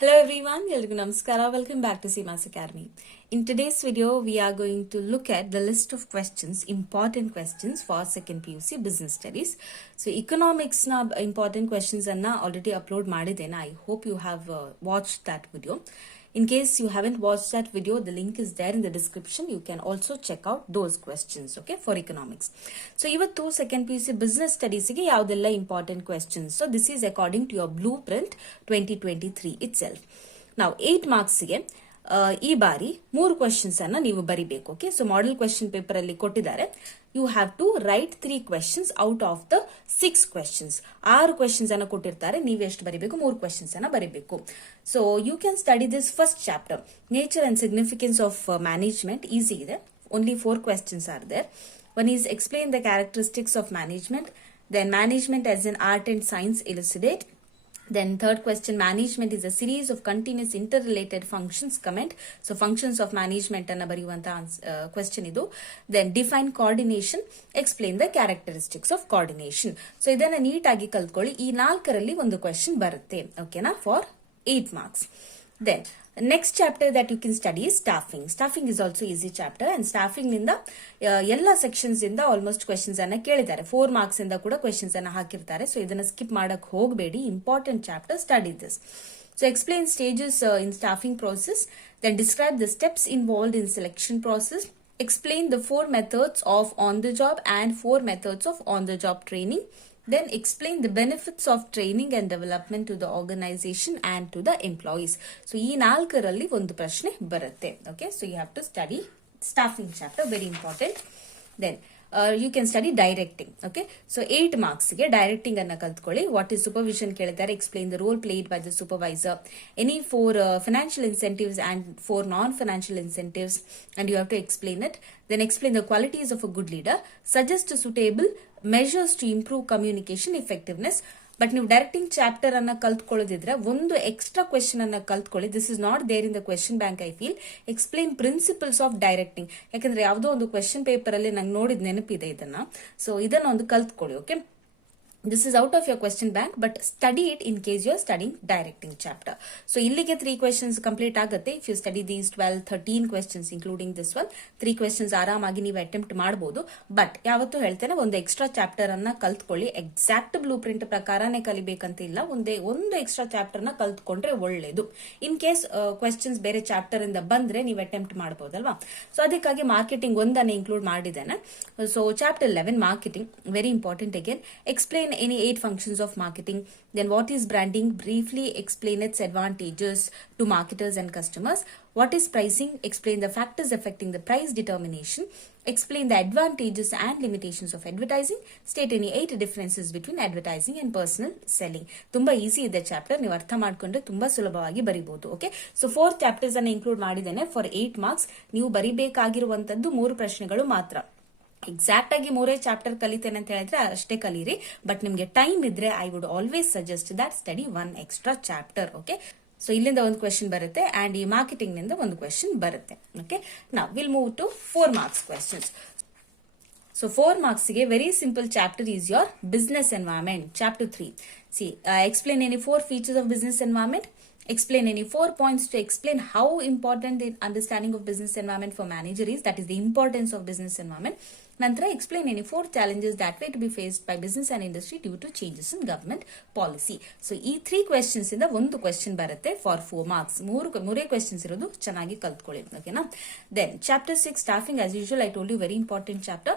Hello everyone, Elrigu Namaskara. Welcome back to SEEMA'S Academy. In today's video, we are going to look at the list of questions, important questions for second PUC business studies. So economics na important questions anna already upload madidena. I hope you have watched that video. In case you haven't watched that video, the link is there in the description. You can also check out those questions, okay, for economics. So ಇವತ್ತು second PUC business studies ಗೆ ಯಾವುದೆಲ್ಲ important questions. So this is according to your blueprint 2023 itself. Now 8 marks ಗೆ ಈ ಬಾರಿ 3 questions ಅನ್ನ ನೀವು ಬರಿಬೇಕು. Okay, so model question paper ಅಲ್ಲಿ ಕೊಟ್ಟಿದ್ದಾರೆ. You have to write 3 questions out of the 6 questions. 6 questions ಅನ್ನ ಕೊಟ್ಟಿರ್ತಾರೆ, ನೀವು ಎಷ್ಟು ಬರಿಬೇಕು? 3 ಕ್ವೆಶ್ಚನ್ಸ್ ಅನ್ನ ಬರಿಬೇಕು. So you can study this first chapter, nature and significance of management. Easy ಇದೆ, only 4 questions are there. One is explain the characteristics of management, then management as an art and science elucidate. Then third question, management is a series of continuous interrelated functions. Comment. So functions of management anna bariyuvanta question idu. Then define coordination, explain the characteristics of coordination. So idanna neat agi kaltkolli. Ee 4 ಒಂದು question ಬರುತ್ತೆ, ಓಕೆನಾ, for 8 marks. Then next chapter that you can study is staffing. Staffing is also easy chapter, and staffing ನಿಂದ ಎಲ್ಲ sections ಇಂದ almost questions ಅನ್ನ ಕೇಳಿದ್ದಾರೆ. 4 marks ಇಂದ ಕೂಡ ಕ್ವೆಶ್ಚನ್ಸ್ ಅನ್ನ ಹಾಕಿರ್ತಾರೆ. ಸೊ ಇದನ್ನ ಸ್ಕಿಪ್ ಮಾಡಕ್ ಹೋಗಬೇಡಿ, important chapter, study this. So explain stages in staffing process, then describe the steps involved in selection process, explain the 4 methods of on the job and 4 methods of on the job training. Then explain the benefits of training and development to the organization and to the employees. So ee 4 ಒಂದು ಪ್ರಶ್ನೆ ಬರುತ್ತೆ. Okay, so you have to study staffing chapter, very important. Then you can study directing. Okay, so 8 marks ಗೆ directing ಅನ್ನ ಕಲ್ತ್ಕೊಳ್ಳಿ. What is supervision ಕೇಳಿದ್ದಾರೆ, explain the role played by the supervisor, any 4 financial incentives and 4 non-financial incentives, and you have to explain it. Then explain the qualities of a good leader, suggest suitable measures to improve communication effectiveness. But ನೀವು directing chapter ಅನ್ನ ಕಲ್ತ್ಕೊಳ್ಳೋದಿದ್ರೆ ಒಂದು extra question ಅನ್ನ ಕಲ್ತ್ಕೊಳ್ಳಿ. This is not there in the question bank. I feel explain principles of directing. ಯಾಕಂದ್ರೆ ಯಾವುದೋ ಒಂದು question paper ಅಲ್ಲಿ ನಂಗೆ ನೋಡಿದ ನೆನಪಿದೆ ಇದನ್ನ. ಸೊ ಇದನ್ನ ಒಂದು ಕಲ್ತ್ಕೊಳ್ಳಿ. Okay, this is out of your question bank, but study it in case you are studying directing chapter. So illige 3 questions complete ಆಗುತ್ತೆ. If you study these 12 13 questions including this one, 3 questions ಆರಾಮಾಗಿ ನೀವು attempt ಮಾಡಬಹುದು. But ಯಾವತ್ತೂ ಹೇಳ್ತೇನೆ, ಒಂದು extra chapter ಅನ್ನ ಕಲ್ತ್ಕೊಳ್ಳಿ. Exact blue print ಪ್ರಕಾರನೇ ಕಲಿಬೇಕಂತ ಇಲ್ಲ, ಒಂದು ಎಕ್ಸ್ಟ್ರಾ ಚಾಪ್ಟರ್ ನ ಕಲ್ತ್ಕೊಂಡ್ರೆ ಒಳ್ಳೇದು. ಇನ್ ಕೇಸ್ ಕ್ವೆಶ್ಚನ್ಸ್ ಬೇರೆ ಚಾಪ್ಟರ್ ಇಂದ ಬಂದ್ರೆ ನೀವು ಅಟೆಂಪ್ಟ್ ಮಾಡಬಹುದಲ್ವಾ. ಸೊ ಅದಕ್ಕಾಗಿ ಮಾರ್ಕೆಟಿಂಗ್ ಒಂದನ್ನ ಇನ್ಕ್ಲೂಡ್ ಮಾಡಿದ್ದೇನೆ. So chapter 11 marketing, very important. Again explain any 8 functions of marketing. Then what is branding? Briefly explain its advantages to marketers and customers. What is pricing? Explain the factors affecting the price determination. Explain the advantages and limitations of advertising. State any 8 differences between advertising and personal selling. ತುಂಬಾ easy ಇದೆ chapter, ನೀವು ಅರ್ಥ ಮಾಡ್ಕೊಂಡ್ರೆ ತುಂಬಾ ಸುಲಭವಾಗಿ ಬರಿಬಹುದು. Okay, so 4 chapters ಅನ್ನ include ಮಾಡಿದ್ದೇನೆ for 8 marks. ನೀವು ಬರಿಬೇಕಾಗಿರುವಂತದ್ದು 3 ಪ್ರಶ್ನೆಗಳು ಮಾತ್ರ. ಎಕ್ಸಾಕ್ಟ್ ಆಗಿ 3 ಚಾಪ್ಟರ್ ಕಲಿತೇನೆ ಅಂತ ಹೇಳಿದ್ರೆ ಅಷ್ಟೇ ಕಲೀರಿ. ಬಟ್ ನಿಮ್ಗೆ ಟೈಮ್ ಇದ್ರೆ I would always suggest that study 1 extra chapter. Okay, so ಇಲ್ಲಿಂದ ಒಂದು ಕ್ವೆಶ್ಚನ್ ಬರುತ್ತೆ ಅಂಡ್ ಈ ಮಾರ್ಕೆಟಿಂಗ್ ನಿಂದ ಒಂದು ಕ್ವೆಶ್ಚನ್ ಬರುತ್ತೆ. ಓಕೆ, ನಾವ್ will move to 4 marks questions. So 4 marks ಗೆ very simple chapter is your business environment, chapter 3. C explain any 4 features of business environment. Explain any 4 points to explain how important the understanding of business environment for manager is. That is the importance of business environment. Nantra explain any 4 challenges that were to be faced by business and industry due to changes in government policy. So ee 3 questions inda ಒಂದು question ಬರುತ್ತೆ for 4 marks. ಮೂರೇ questions ಇರೋದು, ಚೆನ್ನಾಗಿ ಕಲ್ತ್ಕೊಳ್ಳಿ. ಓಕೆನಾ. Then chapter 6 staffing, as usual I told you, very important chapter.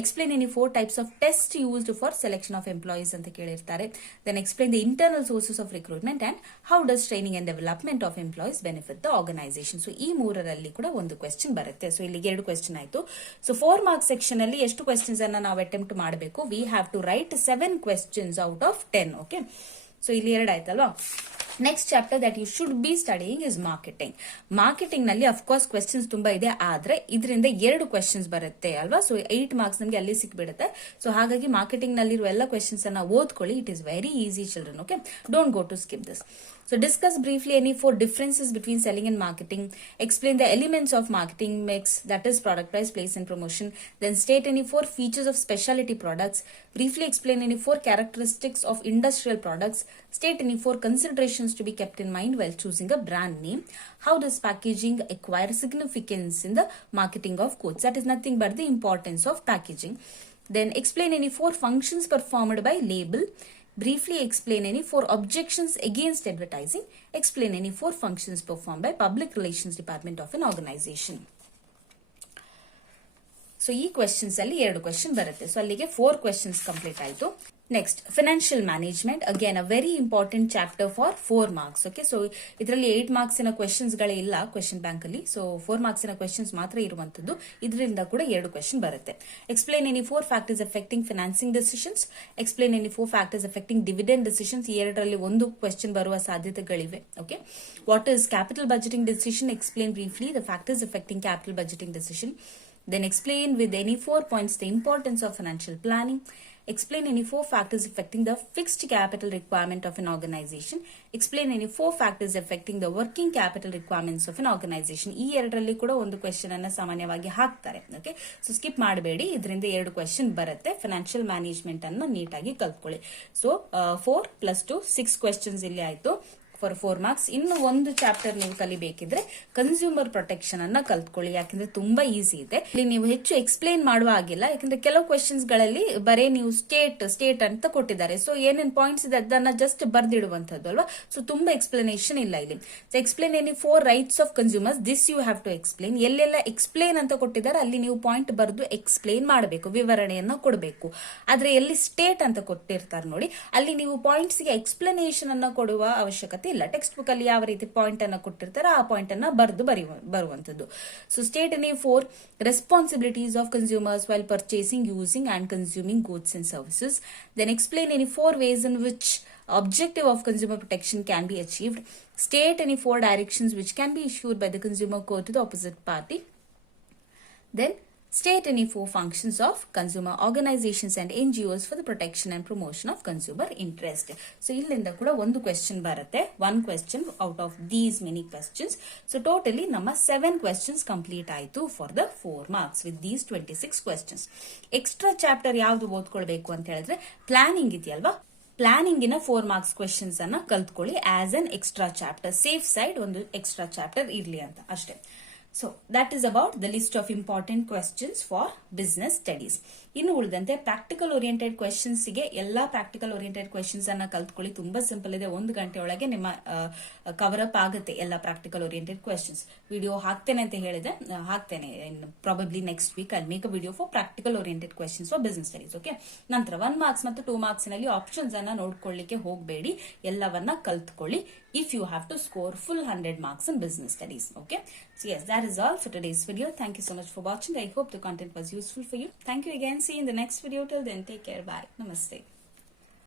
Explain any 4 types of tests used for selection of employees ಅಂತ ಕೇಳಿರ್ತಾರೆ. Then explain the internal sources of recruitment and how does training and development of employees benefit the organization. So ಈ ಮೂರರಲ್ಲಿ ಕೂಡ ಒಂದು question ಬರುತ್ತೆ. So ಇಲ್ಲಿಗೆ 2 question ಆಯ್ತು. So 4 marks section ಅಲ್ಲಿ ಎಷ್ಟು ಕ್ವೆಶ್ಚನ್ಸ್ ಅನ್ನ ನಾವು ಅಟೆಂಪ್ಟ್ ಮಾಡಬೇಕು? We have to write 7 questions out of 10. Okay, so ಇಲ್ಲಿ 2 ಆಯ್ತಲ್ವಾ. Next chapter that you should be studying is marketing. Marketing ನಲ್ಲಿ ಅಫ್ಕೋರ್ಸ್ ಕ್ವೆಶ್ಚನ್ಸ್ ತುಂಬಾ ಇದೆ, ಆದ್ರೆ ಇದರಿಂದ 2 ಕ್ವೆಶ್ಚನ್ಸ್ ಬರುತ್ತೆ ಅಲ್ವಾ. ಸೊ 8 ಮಾರ್ಕ್ಸ್ ನಮಗೆ ಅಲ್ಲಿ ಸಿಕ್ಬಿಡುತ್ತೆ. ಸೊ ಹಾಗಾಗಿ ಮಾರ್ಕೆಟಿಂಗ್ ನಲ್ಲಿರುವ ಎಲ್ಲ ಕ್ವೆಶ್ಚನ್ಸ್ ಅನ್ನ ಓದ್ಕೊಳ್ಳಿ. It is very easy children. Okay, don't go to skip this. So discuss briefly any 4 differences between selling and marketing. Explain the elements of marketing mix, that is product price, place and promotion. Then state any 4 features of specialty products. Briefly explain any 4 characteristics of industrial products. State any 4 considerations to be kept in mind while choosing a brand name. How does packaging acquire significance in the marketing of goods? That is nothing but the importance of packaging. Then explain any 4 functions performed by label. Briefly explain any 4 objections against advertising. Explain any 4 functions performed by public relations department of an organization. So ಈ questions ಅಲ್ಲಿ 2 question ಬರುತ್ತೆ. So ಅಲ್ಲಿಗೆ 4 questions complete ಆಯಿತು. Next financial management, again a very important chapter for 4 marks. Okay, so ಇದರಲ್ಲಿ 8 ಮಾರ್ಕ್ಸಿನ questions ಗಳೇ ಇಲ್ಲ question bank ಅಲ್ಲಿ. So 4 ಮಾರ್ಕ್ಸಿನ questions ಮಾತ್ರ ಇರುವಂತದ್ದು. ಇದರಿಂದ ಕೂಡ 2 ಕ್ವೆಶನ್ ಬರುತ್ತೆ. Explain any 4 factors affecting financing decisions. Explain any 4 factors affecting dividend decisions. ಈ 2ರಲ್ಲಿ ಒಂದು ಕ್ವೆಶನ್ ಬರುವ ಸಾಧ್ಯತೆಗಳಿವೆ. Okay, what is capital budgeting decision? Explain briefly the factors affecting capital budgeting decision. Then explain with any 4 points the importance of financial planning. Explain any 4 factors affecting the fixed capital requirement of an organization. Explain any 4 factors affecting the working capital requirements of an organization. ಈ 2ರಲ್ಲಿ ಕೂಡ ಒಂದು question ಅನ್ನ ಸಾಮಾನ್ಯವಾಗಿ ಹಾಕ್ತಾರೆ. Okay, so skip ಮಾಡಬೇಡಿ, ಇದರಿಂದ 2 question ಬರುತ್ತೆ. Financial management ಅನ್ನು ನೀಟಾಗಿ ಕಲ್ತ್ಕೊಳ್ಳಿ. ಸೊ 4 + 2 6 ಕ್ವೆಶನ್ಸ್ ಇಲ್ಲಿ ಆಯ್ತು ಫಾರ್ 4 ಮಾರ್ಕ್ಸ್. ಇನ್ನು ಒಂದು ಚಾಪ್ಟರ್ ನೀವು ಕಲಿಬೇಕಿದ್ರೆ ಕನ್ಸ್ಯೂಮರ್ ಪ್ರೊಟೆಕ್ಷನ್ ಅನ್ನ ಕಲ್ತ್ಕೊಳ್ಳಿ, ಯಾಕಂದ್ರೆ ತುಂಬಾ ಈಸಿ ಇದೆ. ಇಲ್ಲಿ ನೀವು ಹೆಚ್ಚು ಎಕ್ಸ್ಪ್ಲೇನ್ ಮಾಡುವ ಆಗಿಲ್ಲ, ಯಾಕಂದ್ರೆ ಕೆಲವು ಕ್ವೆಶನ್ಸ್ ಗಳಲ್ಲಿ ಬರೇ ನೀವು ಸ್ಟೇಟ್ ಅಂತ ಕೊಟ್ಟಿದ್ದಾರೆ. ಸೊ ಏನೇನ್ ಪಾಯಿಂಟ್ಸ್ ಇದೆ ಅದನ್ನ ಜಸ್ಟ್ ಬರ್ದಿಡುವಂತದ್ದು ಅಲ್ವಾ. ಸೊ ತುಂಬಾ ಎಕ್ಸ್ಪ್ಲನೇಷನ್ ಇಲ್ಲ ಇಲ್ಲಿ. So explain any 4 rights of consumers, this you have to explain. ಎಲ್ಲೆಲ್ಲ ಎಕ್ಸ್ಪ್ಲೇನ್ ಅಂತ ಕೊಟ್ಟಿದ್ದಾರೆ ಅಲ್ಲಿ ನೀವು ಪಾಯಿಂಟ್ ಬರೆದು ಎಕ್ಸ್ಪ್ಲೇನ್ ಮಾಡಬೇಕು, ವಿವರಣೆಯನ್ನ ಕೊಡಬೇಕು. ಆದ್ರೆ ಎಲ್ಲಿ ಸ್ಟೇಟ್ ಅಂತ ಕೊಟ್ಟಿರ್ತಾರೆ ನೋಡಿ, ಅಲ್ಲಿ ನೀವು ಪಾಯಿಂಟ್ಸ್ ಗೆ ಎಕ್ಸ್ಪ್ಲನೇಷನ್ ಅನ್ನ ಕೊಡುವ ಅವಶ್ಯಕತೆ ಇಲ್ಲ. ಟೆಕ್ಸ್ಟ್ ಬುಕ್ ಅಲ್ಲಿ ಯಾವ ರೀತಿ ಪಾಯಿಂಟ್ ಅನ್ನ ಕೊಟ್ಟಿರ್ತಾರೆ ಆ ಪಾಯಿಂಟ್ ಅನ್ನ ಬರೆದು ಬರುವಂತದ್ದು. So state any 4 responsibilities of consumers while purchasing, using and consuming goods and services. Then explain any 4 ways in which objective of consumer protection can be achieved. State any 4 directions which can be issued by the consumer court to the opposite party. Then state any 4 functions of consumer organizations and NGOs for the protection and promotion of consumer interest. So ಇಲ್ಲಿಂದ ಕೂಡ ಒಂದು question ಬರುತ್ತೆ. 1 question out of these many questions. So totally ನಮ್ಮ 7 questions complete ಆಯಿತು for the 4 marks with these 26 questions. Extra chapter ಯಾವ್ದು ಓದ್ಕೊಳ್ಬೇಕು ಅಂತ ಹೇಳಿದ್ರೆ planning ಇದೆಯಲ್ವಾ, ಪ್ಲಾನಿಂಗಿನ 4 ಮಾರ್ಕ್ಸ್ ಕ್ವೆಶನ್ಸ್ ಅನ್ನ ಕಲ್ತ್ಕೊಳ್ಳಿ as an extra chapter. Safe side ಒಂದು ಎಕ್ಸ್ಟ್ರಾ ಚಾಪ್ಟರ್ ಇರ್ಲಿ ಅಂತ ಅಷ್ಟೇ. So that is about the list of important questions for business studies. ಇನ್ನು ಉಳಿದಂತೆ ಪ್ರಾಕ್ಟಿಕಲ್ ಓರಿಯೆಂಟೆಡ್ ಕ್ವೆಶನ್ಸ್ ಗೆ ಎಲ್ಲಾ ಪ್ರಾಕ್ಟಿಕಲ್ ಓರಿಯೆಂಟೆಡ್ ಕ್ವೆಶನ್ಸ್ ಅನ್ನ ಕಲ್ತ್ಕೊಳ್ಳಿ. ತುಂಬಾ ಸಿಂಪಲ್ ಇದೆ, 1 ಗಂಟೆ ಒಳಗೆ ನಿಮ್ಮ ಕವರ್ ಅಪ್ ಆಗುತ್ತೆ ಎಲ್ಲ ಪ್ರಾಕ್ಟಿಕಲ್ ಓರಿಯೆಂಟೆಡ್ ಕ್ವೆಶನ್ಸ್. ವಿಡಿಯೋ ಹಾಕ್ತೇನೆ ಅಂತ ಹೇಳಿದೆ, ಹಾಕ್ತೇನೆ probably next week. I make a video for practical oriented questions for business studies. Okay, ನಂತರ 1 ಮಾರ್ಕ್ಸ್ ಮತ್ತು 2 ಮಾರ್ಕ್ಸ್ ನಲ್ಲಿ ಆಪ್ಷನ್ಸ್ ಅನ್ನ ನೋಡ್ಕೊಳ್ಳಿಕ್ಕೆ ಹೋಗಬೇಡಿ, ಎಲ್ಲವನ್ನ ಕಲ್ತ್ಕೊಳ್ಳಿ if you have to score full 100 marks in business studies. Okay, so yes, that is all for today's video. Thank you so much for watching. I hope the content was useful for you. Thank you again. See you in the next video. Till then, take care. Bye. Namaste.